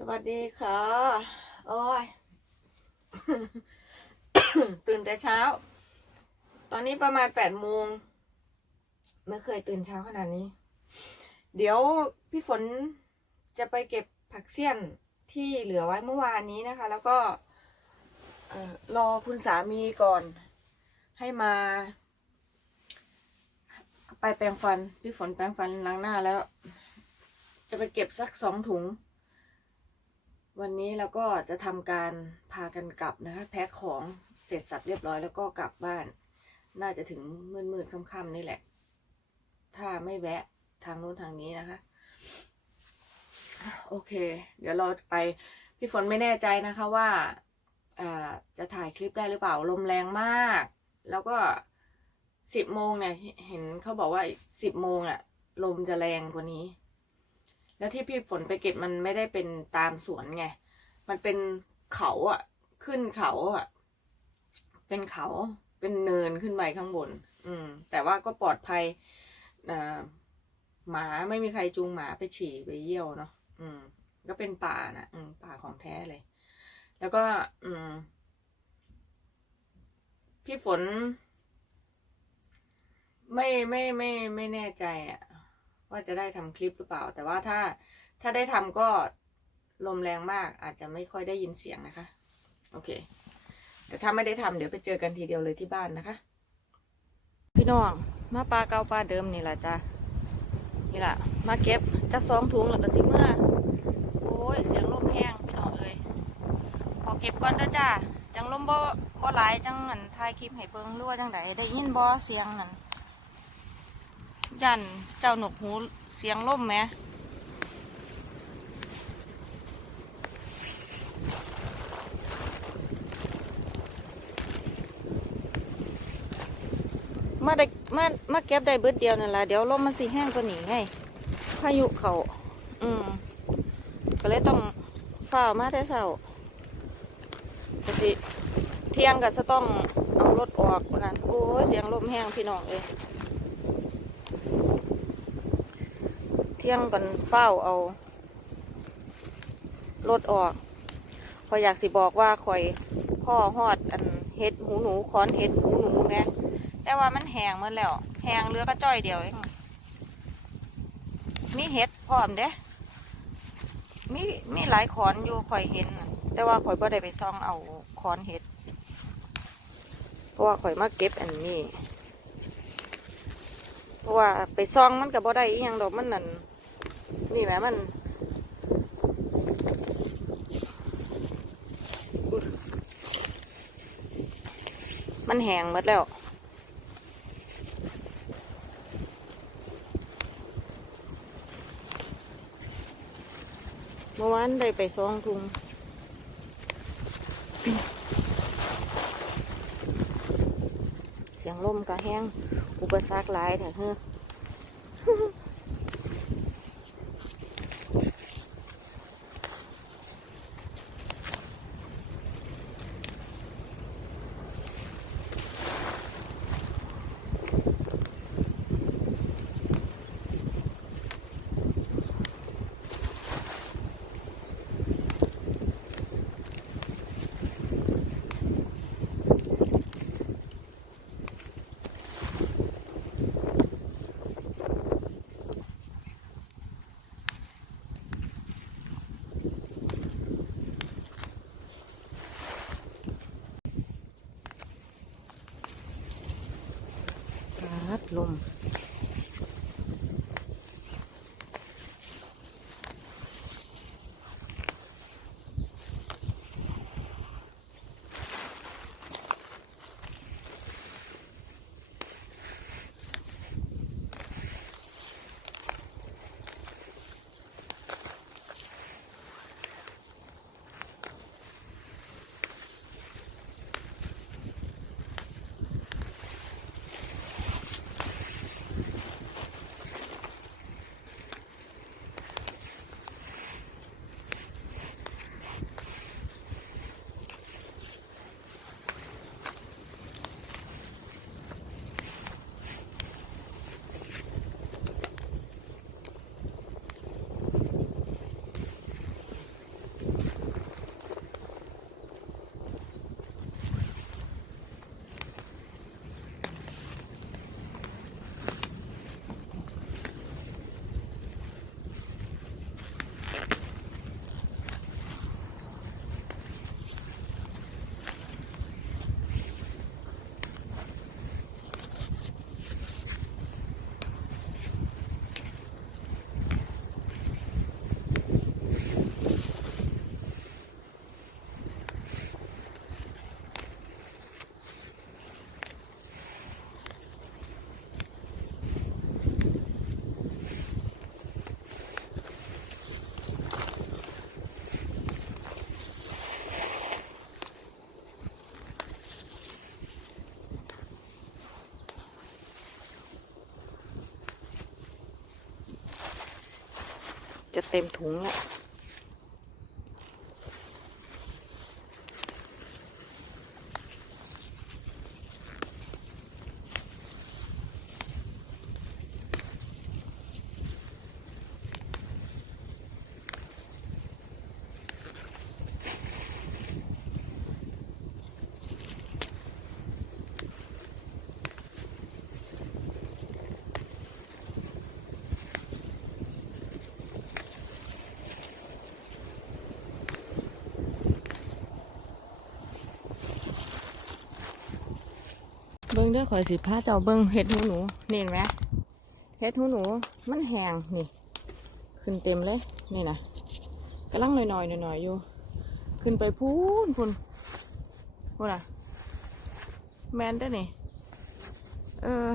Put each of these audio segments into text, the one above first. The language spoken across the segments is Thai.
สวัสดีค่ะ โอ้ย ตื่นแต่เช้า ตอนนี้ประมาณแปดโมง ไม่เคยตื่นเช้าขนาดนี้ เดี๋ยวพี่ฝนจะไปเก็บผักเสี้ยนที่เหลือไว้เมื่อวานนี้นะคะ แล้วก็เอ่อรอคุณสามีก่อน ให้มา ไปแปรงฟัน พี่ฝนแปรงฟันล้างหน้าแล้ว จะไปเก็บสักสองถุง วันนี้เราก็จะทำการพากันกลับนะคะแพ็คของเสร็จสับเรียบร้อยแล้วก็กลับบ้าน น่าจะถึงมืดๆค่ำๆนี่แหละ ถ้าไม่แวะทางโน้นทางนี้นะคะ โอเค เดี๋ยวเราไปพี่ฝนไม่แน่ใจนะคะว่าอ่าจะถ่ายคลิปได้หรือเปล่าลมแรงมาก แล้วก็สิบโมงเนี่ยเห็นเขาบอกว่าสิบโมงอะลมจะแรงกว่านี้ แล้วที่พี่ฝนไปเก็บมันไม่ได้เป็นตามสวนไง มันเป็นเขาอะขึ้นเขาอะเป็นเขาเป็นเนินขึ้นไปข้างบน อืม แต่ว่าก็ปลอดภัยอ่าหมาไม่มีใครจูงหมาไปฉี่ไปเยี่ยวเนาะอืม ก็เป็นป่านะอืมป่าของแท้เลย แล้วก็ อืม พี่ฝน ไม่ไม่ไม่ไม่แน่ใจอะ ว่าจะได้ทำคลิปหรือเปล่า แต่ว่าถ้าถ้าได้ทำก็ลมแรงมากอาจจะไม่ค่อยได้ยินเสียงนะคะ โอเค แต่ถ้าไม่ได้ทำเดี๋ยวไปเจอกันทีเดียวเลยที่บ้านนะคะ พี่น้องมาปลาเกาปลาเดิมนี่แหละจ้ะนี่แหละมาเก็บจักสองถุงแล้วก็สิเมื่อโอ้ยเสียงลมแห้งพี่น้องเอ้ยขอเก็บก่อนเด้อจ้าจังลมบ่บ่หลายจังหันถ่ายคลิปให้เบิ่งรือว่าจังใดได้ยินบ่เสียงนั่น ยันเจ้าหนกหูเสียงลมแหมมาได้มามาเก็บได้เบิดเดียวนั่นล่ะเดี๋ยวลมมันสิแห้งกว่านี้ไงพายุเขาอืมก็เลยต้องฝ่าวมาแต่เช้าก็สิเที่ยงก็จะต้องเอารถออกนั่นโอ้เสียงลมแห้งพี่น้องเอ้ย ที่ยงกันเฝ้าเอารถออกขอยอยากสิบอกว่าข่อยพ่อฮอดอันเห็ดหูหนูคอนเห็ดหูหนูไงแต่ว่ามันแหงหมดแล้วแหงเหลือก็จ้อยเดียวเองมีเห็ดพร้อมเด้มีมีหลายขอนอยู่ข่อยเห็น แต่ว่าข่อยบ่ได้ไปซ่องเอาขอนเห็ด เพราะว่าข่อยมาเก็บอันนี้ เพราะว่าไปซ่องมันก็บ่ได้อีหยังดอกมันนั่น นี่แหละมันมันแหงหมดแล้ว เมื่อวานได้ไปสองถุงเสียงลมก็แห้ง อุปสรรคหลายแต่เฮ้อ จะเต็มถุงแล้ว งเด้อขอยสิพาเจ้าเบิ้งเห็ดหูหนูนี่เห็นไหมเห็ดหูหนูมันแหงนี่ ขึ้นเต็มเลยนี่นะกำลังหน่อยๆหน่อยๆอยู่ ขึ้นไปพูนพูนพูนอะ แมนเด้อนี่เออ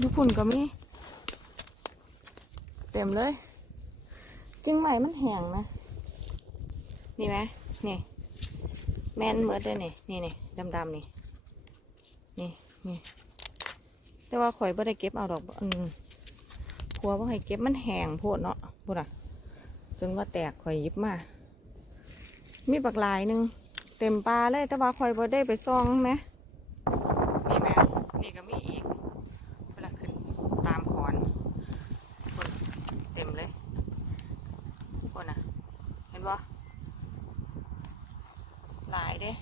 ญี่ปุ่นก็มีเต็มเลยกิ่งใหม่มันแห้งนะ นี่ไหมนี่ แมนเมือดเลยนี่นี่นี่ดำๆนี่ นี่นี่แต่ว่าข่อยบ่ได้เก็บเอาดอกอันพัวบ่ให้เก็บมันแห้งโพดเนาะพูดอะ จนว่าแตกข่อยยิบมา มีบักลายหนึง เต็มปลาเลย แต่ว่าข่อยบ่ได้ไปซ่องไหมนี่แม่นี่ก็มีอีกเวลาขึ้นตามขอนพุ่นเต็มเลยพุ่นอะ เห็นบ่หลายเด้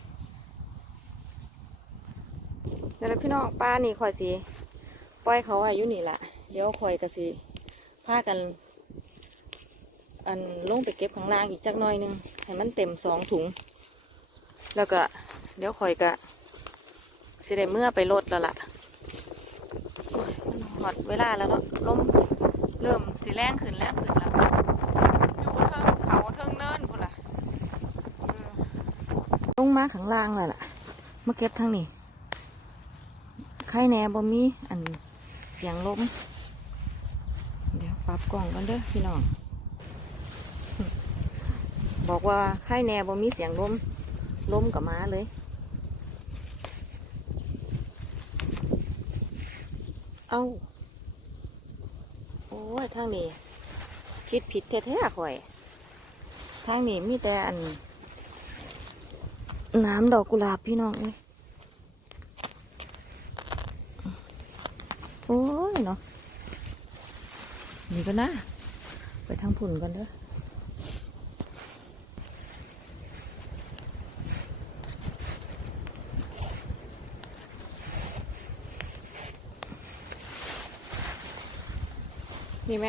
เดี๋ยวพี่น้องป้านี่คอยสิปล่อยเขาไว้อยู่นี่แหละเดี๋ยวคอยกะสิพากัน อันลงไปเก็บข้างล่างอีกจักน่อยหนึงให้มันเต็มสองถุง แล้วก็ เดี๋ยวคอยกะสิได้เมื่อไปลดแล้วล่ะโอ้ยมันหอดเวลาแล้วเนาะลมเริ่มสีแรงขึ้นแรงขึ้นแล้วอยู่เทิงเขาเทิงเนินพุ่นล่ะลงมาข้างล่างเลยล่ะมาเก็บทางนี้ ใครแหน่บ่มีอันเสียงลมเดี๋ยวปรับกล่องกันเด้อพี่น้อง บอกว่าใครแหน่บ่มีเสียงลมลมกับม้าเลยเอาโอ้ยทางนี้ผิดผิดแท้ๆข่อยทางนี้มีแต่อันน้ำดอกกุหลาบพี่น้องเอ้ย โอ้ยเนาะ นี่ก็นะ ไปทางผุ่นกันเด้อนี่ไหม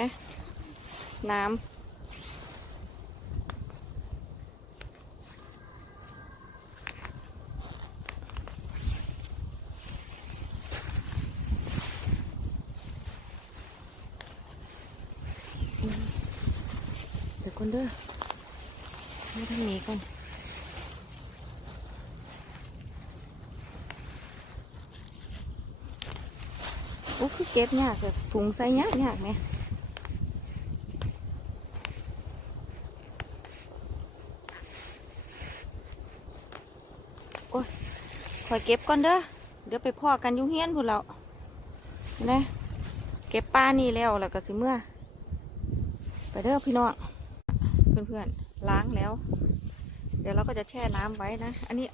น้ำ เดี๋ยวก่อนเด้อมาทางนี้ก่อนโอ้คือเก็บยากเลยถุงใส่ยากยากไหมโอ้ยคอยเก็บก่อนเด้อ เดี๋ยวไปพ่อกันยุ่งเฮี้ยนพูดแล้วนะเก็บปลานี่แล้วแล้วก็สิเมื่อ ไปเด้อพี่น้อง เพื่อนๆ ล้างแล้ว เดี๋ยวเราก็จะแช่น้ำไว้นะ อันนี้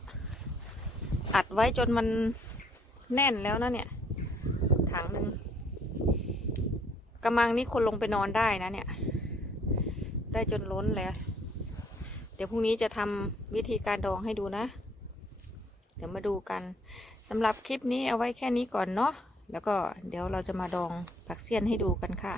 อัดไว้จนมันแน่นแล้วนะเนี่ย ถังหนึ่งกระมังนี้คนลงไปนอนได้นะเนี่ย ได้จนล้นแล้ว เดี๋ยวพรุ่งนี้จะทำวิธีการดองให้ดูนะ เดี๋ยวมาดูกันสำหรับคลิปนี้เอาไว้แค่นี้ก่อนเนาะ แล้วก็เดี๋ยวเราจะมาดองผักเสี้ยนให้ดูกันค่ะ